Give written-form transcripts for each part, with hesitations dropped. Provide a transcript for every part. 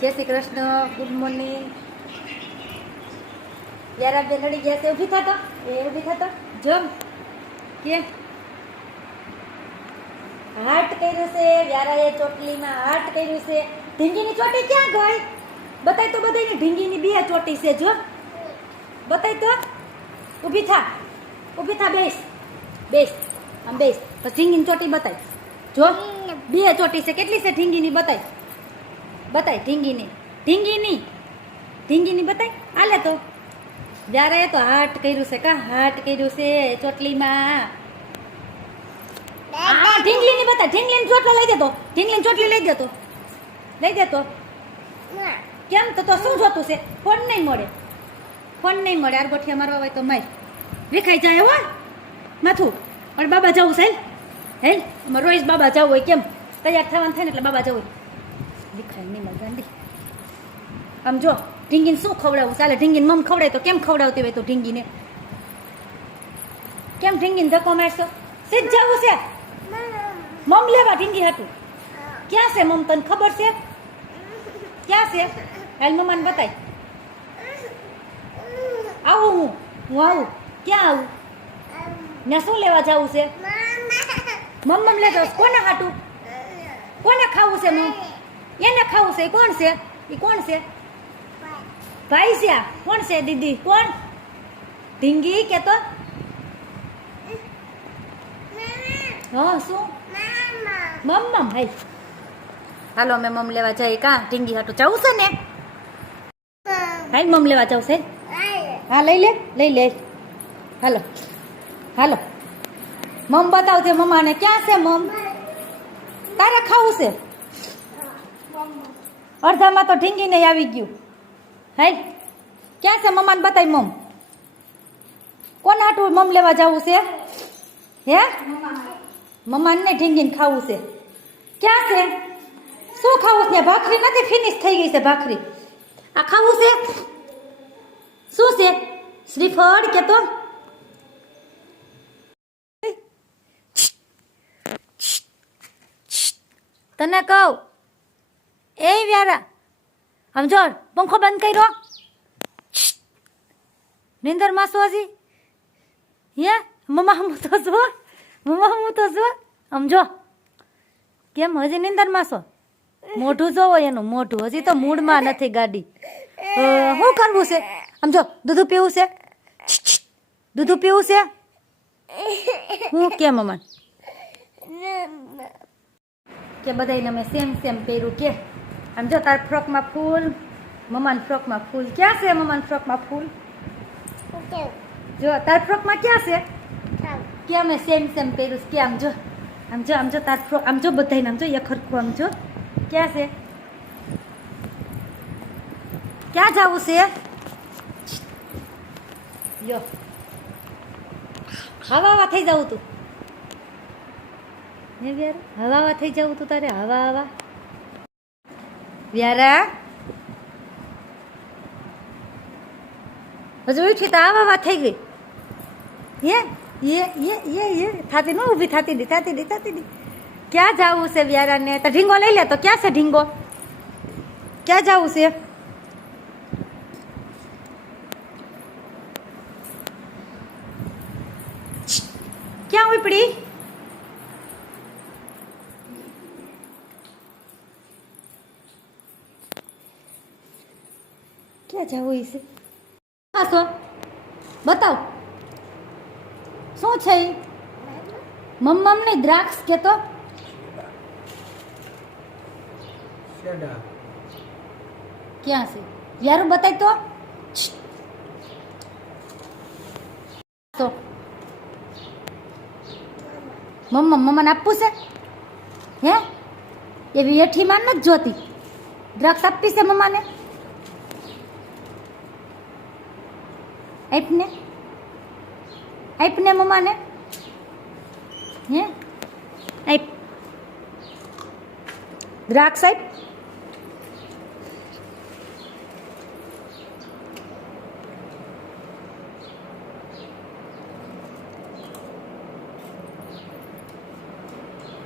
જય Shri Krishna, good morning. યાર બે લડી ગયા છે. ઊભી થતો ઊભી થતો જમ કે હાર્ટ કર્યું છે. વ્યારાએ ચોટલીમાં હાર્ટ કર્યું છે. ઢીંગીની ચોટી ક્યાં ગઈ? બતાય તો બધાની ઢીંગીની બે ચોટી છે. જો બતાય તો. ઊભી થા, ઊભી થા, બેસ બેસ, આમ બેસ. તો ઢીંગીની ચોટી બતાય. જો બે ચોટી છે. કેટલી છે ઢીંગીની? બતાય બતાય. ઢીંગીની ઢીંગીની ઢીંગીની બતાય. આલે તો જ્યારે તો હાર્ટ કર્યું છે. કા હાર્ટ કર્યું છે ચોટલીમાં. ઢીંગલીની બતાય. ઢીંગલીની ચોટલો લઈ દેતો. ઢીંગલીની ચોટલી લઈ દેતો. લઈ દેતો. કેમ તો શું જોતું છે? ફોન નહીં મળે, ફોન નહીં મળે. આર ગોઠિયા મારવા હોય તો માર વિખાઈ જાય હો માથું. પણ બાબા જવું છે હે? રોજ બાબા જવું હોય. કેમ તૈયાર થવાનું થાય ને એટલે બાબા જવું હોય. વિખાય નહીં મારી ગાંડી. આમ જો ઢીંગીને શું ખવડાવું? ચાલે ઢીંગીને મમ ખવડાય તો કેમ ખવડાવતી હોય? તો ઢીંગીને કેમ ઢીંગીને ધક્કો મારશો? સીધ જવું છે મમ લેવા ઢીંગી હતું. ક્યાં છે મમ? તને ખબર છે ક્યાં છે? હાલ મમ્માને બતાય. આવું હું આવું. ક્યાં આવું? ને શું લેવા જવું છે? મમ લેતો. કોને હાટું? કોને ખાવું છે મમ? એને ખાવું છે. કોણ છે? એ કોણ છે? ભાઈ છે. કોણ છે? દીદી કોણ? ઢીંગી કે તો હા શું મમ હાલ હાલો અમે મમ લેવા જઈએ. કા ઢીંગી હાટું જવું છે ને? હાલ મમ લેવા જવું છે. હા લઈ લે લઈ લે. હાલો હાલો મમ બતાવજે મમ્માને. ક્યાં છે મમ? તારે ખાવું છે? અડધામાં તો ઢીંગી નહીં આવી ગયું. હાલ ક્યાં છે મમ્માને બતાય. મમ કોણ હાટું મમ લેવા જવું છે? હે મમ્માને નહીં ઢીંગીને ખાવું છે. ક્યાં છે? શું ખાવું છે? ભાખરી નથી? ફિનિશ થઈ ગઈ છે ભાખરી. આ ખાવું છે? શું છે? શ્રીફળ કે તો તને કહું એ વ્યારા સમજો પંખો બંધ કર્યો. નિંદર માં શું હજી? હે મમ્મા હું તો જો, મમ્મા હું તો જો. સમજો કેમ હજી નિંદર માં છો? મોઢું જોવો એનું મોઢું. હજી તો મૂડમાં નથી ગાડી. શું કરવું છે? સમજો દૂધ પીવું છે? દૂધ પીવું છે? હું કેમ મમ્મા કે બધાને મેં સેમ સેમ પહેર્યું. કે આમ જો તાર ફ્રોકમાં ફૂલ, મમ્માની ફ્રોકમાં ફૂલ. ક્યાં છે મમ્માની ફ્રોકમાં ફૂલ? જો તાર ફ્રોકમાં ક્યાં છે? કે અમે સેમ સેમ પહેર્યું કે આમ જો આમ જો આમ જો તાર ફ્રોક આમ જો બધાને આમ જો એક હરખું આમ જો. ક્યાં છે? ક્યાં જવું છે? યો હવા થઈ જવું તું. હે વ્યારા હવા થઈ જવું તું તારે? હવા વ્યારા હજુ ઉઠી તો હવા થઈ ગઈ. એ થાતી ન ઊભી થતી દી. ક્યાં જવું છે વ્યારાને? તો ઢીંગો લઈ લે. તો ક્યાં છે ઢીંગો? ક્યાં જવું છે? ક્યાં ઉપડી? ક્યાં જવું છે? હા બતાવ શું છે? મમ્મમ ને દ્રાક્ષ કે તો ક્યાં છે? યારું બતાય તો મમ્માને આપવું છે? હે એવી એઠીમાં નથી જોતી. દ્રાક્ષ આપી છે મમ્માને? આપને મમ્માને. હે આપ દ્રાક્ષ આપ.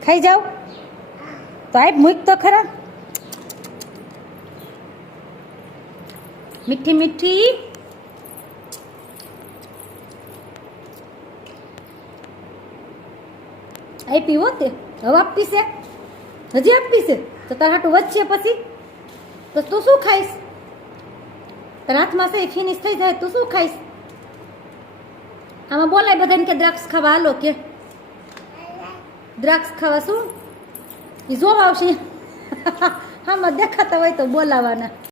ખાઈ જાવ તો આપ મૂક તો ખરા. મીઠી મીઠી આપી હો તે હવે આપી છે હજી આપી છે તો તારા હાટું વધશે પછી તો તું શું ખાઈશ તારા હાથમાં છે ફિનિશ થઈ જાય તું શું ખાઈશ આમાં બોલાય બધાને કે દ્રાક્ષ ખાવા હાલો કે દ્રાક્ષ ખાવા શું એ જોવા આવશે આમાં દેખાતા હોય તો બોલાવાના